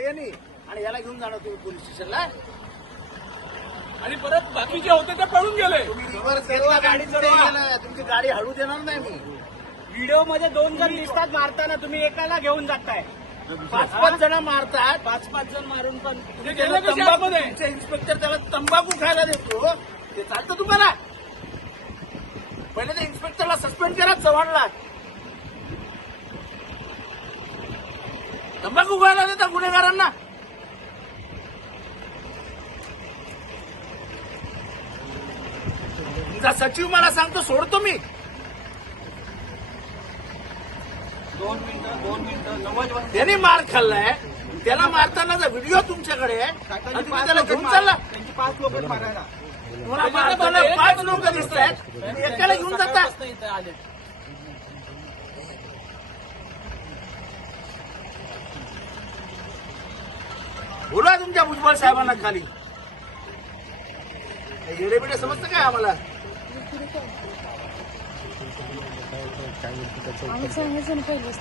यांनी आणि याला घेऊन जाणार तुम्ही पोलीस स्टेशनला. आणि परत बाकीचे होते ते पळून गेले. तुम्ही गाडी तुमची गाडी हळू देणार नाही मी. व्हिडिओमध्ये दोन जण दिसतात मारताना तुम्ही एकाला घेऊन जाताय. पाच पाच जण मारतात. पाच पाच जण मारून पण ते त्याला गेले कसे तंबाखू आतमध्ये? तुमचे इन्स्पेक्टर त्याला तंबाखू खायला देतो. ते चालतं तुम्हाला. पहिले त्या इन्स्पेक्टरला सस्पेंड करा चव्हाणला. तंबाखू खायला देता गुन्हेगारांना? तुमचा सचिव मला सांगतो सोडतो मी. दोन मिनिटं दोन मिनिटं नव्वद त्याने मार खाल्लाय. त्याला मारतानाचा व्हिडिओ तुमच्याकडे आहे आणि तुम्ही त्याला घेऊन चालला. त्यांची पाच लोक मारायला. तुम्हाला पाच लोक दिसत आहेत एकाला घेऊन जाता. बोला तुमच्या भुजबळ साहेबांना खाली. येडेबिडे समजतं काय आम्हाला? आम्ही सांगायचं ना पहिलेच